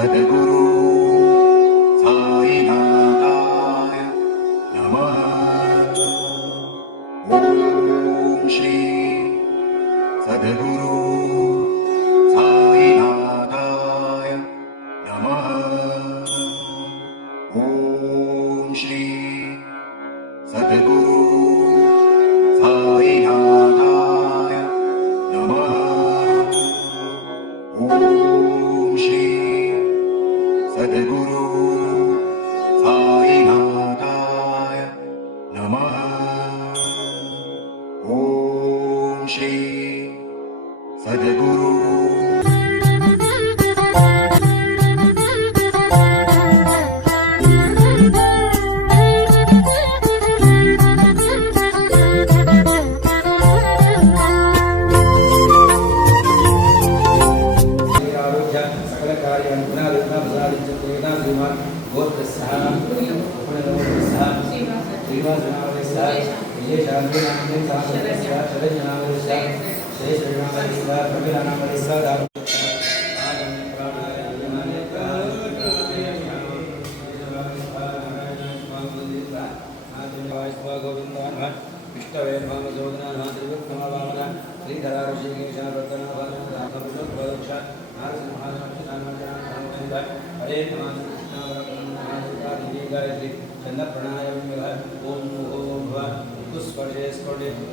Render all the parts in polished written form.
सद्गुरु साईनाथाय नमः। ओम श्री सद्गुरु साईनाथाय नमः। ओम श्री सद्गुरु साईनाथाय नमः। ओम श्री सद्गुरु साईनाथाय नमः। ओम श्री सद्गुरु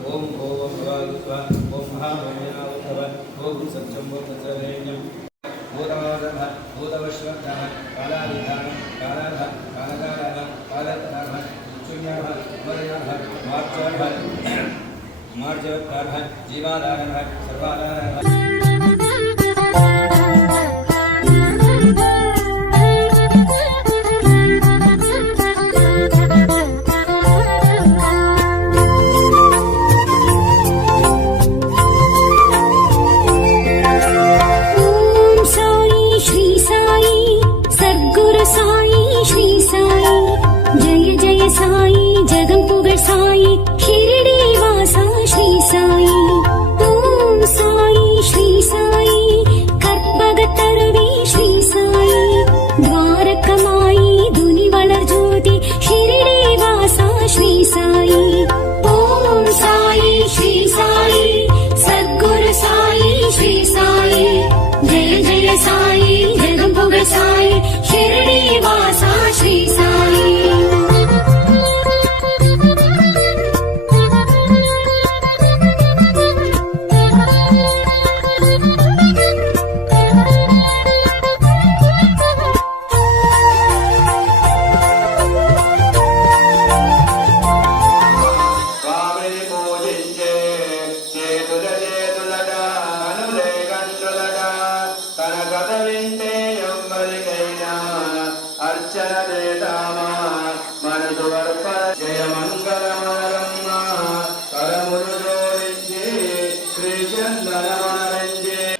ओम ओम भगवत्वा ओम महाभैरव ओम सत्यं सत्यं भूतमादः भूतवश्वतः कालादिधानं कालाधः कालकालः कालतरः चुन्यः मरयः मार्जवः जीवाधारः सर्वाधारः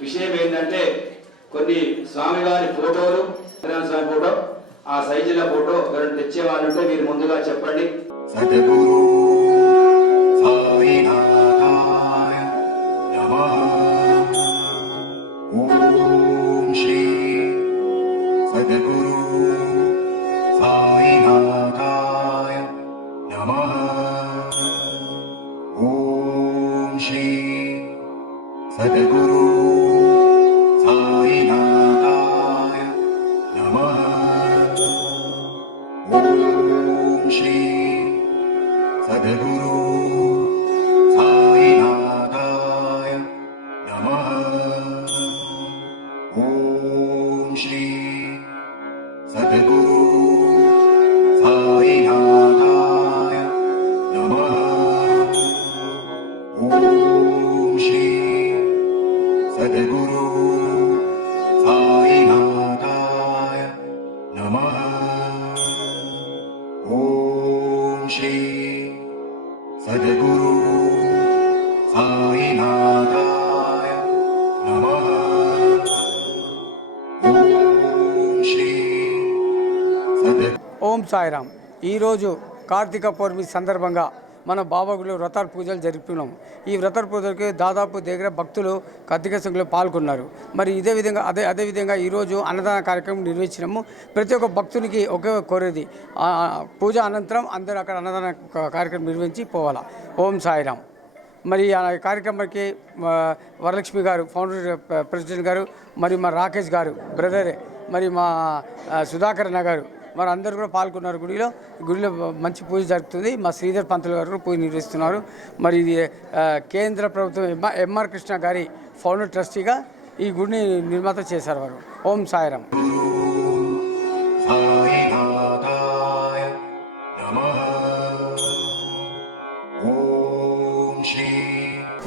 విషయం ఏంటంటే కొన్ని స్వామివారి ఫోటోలు స్వామి ఫోటో ఆ సైజుల ఫోటో ఎవరైనా తెచ్చే వాళ్ళు ఉంటే మీరు ముందుగా చెప్పండి. సద్గురు సాయినాథాయ నమః. ఓం శ్రీ సద్గురు సాయినాథాయ నమః. ఓం శ్రీ సద్గురు సాయినాథాయ నమః. ఓం శ్రీ సద్గురు సాయినాథాయ నమః. ఓం శ్రీ సద్గురు సాయినాథాయ నమః. ఓం శ్రీ సద్గురు సాయినాథాయ నమః. ఓం శ్రీ సద్గురు సాయినాథాయ నమః. ఓం శ్రీ ఓం సాయిరామ్. ఈరోజు కార్తీక పౌర్ణమి సందర్భంగా మన బాబాగుడిలో వ్రతాల పూజలు జరుపుకున్నాము. ఈ వ్రతాల పూజలకి దాదాపు దగ్గర భక్తులు అధిక సంఖ్యలో పాల్గొన్నారు. మరి అదేవిధంగా ఈరోజు అన్నదాన కార్యక్రమం నిర్వహించినాము. ప్రతి ఒక్క భక్తునికి ఒకే కోరేది పూజ అనంతరం అందరూ అక్కడ అన్నదాన కార్యక్రమం నిర్వహించి పోవాలా. ఓం సాయిరామ్. మరి ఆ కార్యక్రమానికి వరలక్ష్మి గారు ఫౌండర్ ప్రెసిడెంట్ గారు, మరి మా రాకేష్ గారు బ్రదరే, మరి మా సుధాకర్ గారు మరి అందరూ కూడా పాల్గొన్నారు. గుడిలో మంచి పూజ జరుగుతుంది. మా శ్రీధర్ పంతులు గారు పూజ నిర్వహిస్తున్నారు. మరి ఇది కేంద్ర ప్రభుత్వం ఎంఆర్ కృష్ణ గారి ఫౌండర్ ట్రస్టీగా ఈ గుడిని నిర్మాత చేశారు వారు. ఓం సాయిరామ్.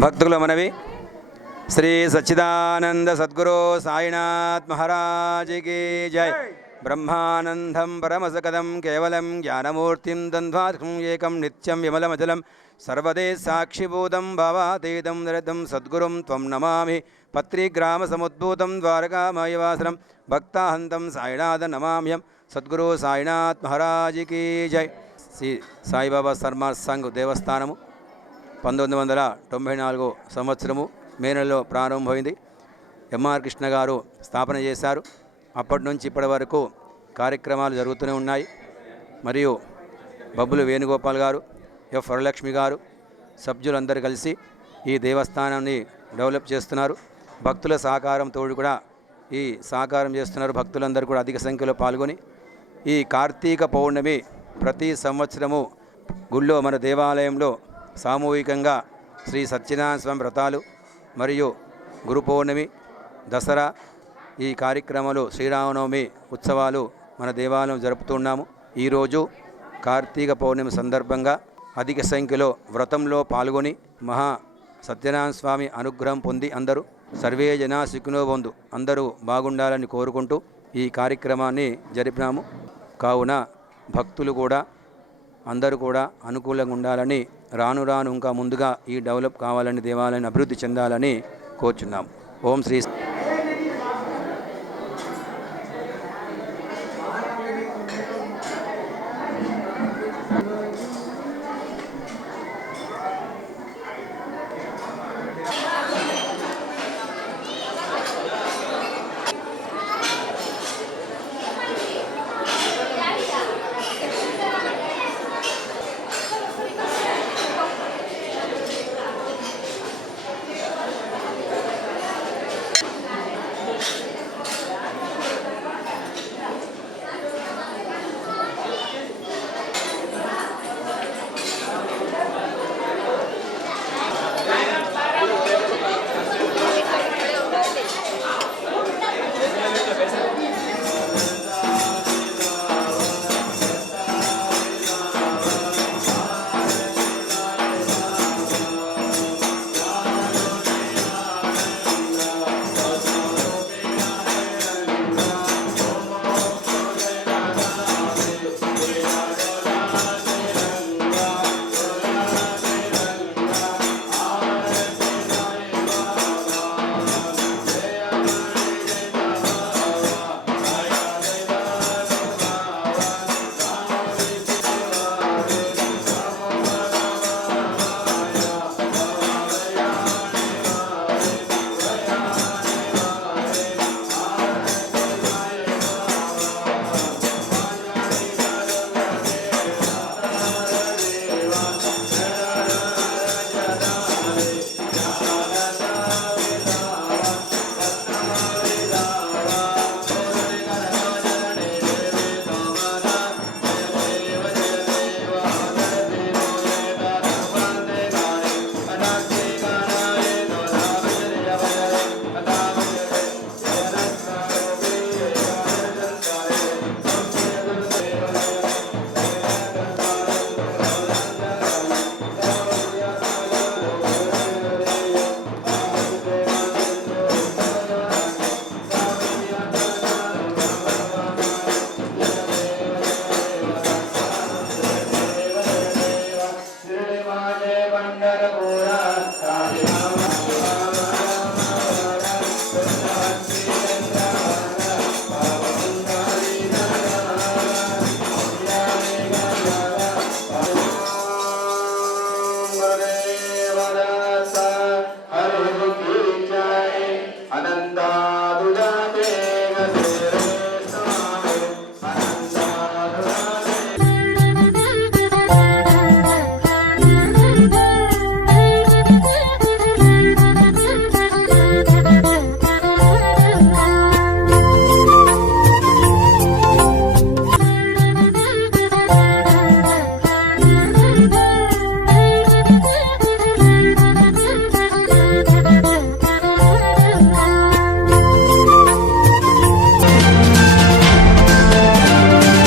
భక్తుల మనవి, శ్రీ సచ్చిదానంద సద్గురు సాయినాథ్ మహారాజుకి జై. బ్రహ్మానందం పరమసకదం కేవలం జ్ఞానమూర్తిం ద్వంద్వాత్మం ఏకం నిత్యం విమలమచలం సర్వదే సాక్షిభూతం భావాతీతం నిరతం సద్గురుం త్వం నమామి. పత్రిగ్రామసముద్భూతం ద్వారకామయవాసనం భక్తాహంతం సాయినాథ నమామ్యం. సద్గురు సాయినాథ్ మహారాజుకి జై. శ్రీ సాయిబాబా సన్మాన్ సంఘ్ దేవస్థానము 1994 సంవత్సరము మే నెలలో ప్రారంభమైంది. ఎంఆర్ కృష్ణ గారు స్థాపన చేశారు. అప్పటి నుంచి ఇప్పటి వరకు కార్యక్రమాలు జరుగుతూనే ఉన్నాయి. మరియు బబ్బులు వేణుగోపాల్ గారు, ఎఫ్ వరలక్ష్మి గారు, సభ్యులందరూ కలిసి ఈ దేవస్థానాన్ని డెవలప్ చేస్తున్నారు. భక్తుల సహకారంతో కూడా ఈ సహకారం చేస్తున్నారు. భక్తులందరూ కూడా అధిక సంఖ్యలో పాల్గొని ఈ కార్తీక పౌర్ణమి ప్రతి సంవత్సరము గుళ్ళో మన దేవాలయంలో సామూహికంగా శ్రీ సత్యనారాయణ స్వామి వ్రతాలు మరియు గురు పౌర్ణమి, దసరా ఈ కార్యక్రమాలు, శ్రీరామనవమి ఉత్సవాలు మన దేవాలయం జరుపుతున్నాము. ఈరోజు కార్తీక పౌర్ణమి సందర్భంగా అధిక సంఖ్యలో వ్రతంలో పాల్గొని మహా సత్యనారాయణ స్వామి అనుగ్రహం పొంది అందరూ సర్వే జనా సుఖినో భవంతు అందరూ బాగుండాలని కోరుకుంటూ ఈ కార్యక్రమాన్ని జరిపినాము. కావున భక్తులు కూడా అందరూ కూడా అనుకూలంగా ఉండాలని, రాను ఇంకా ముందుగా ఈ డెవలప్ కావాలని, దేవాలయాన్ని అభివృద్ధి చెందాలని కోరుచున్నాము. ఓం శ్రీ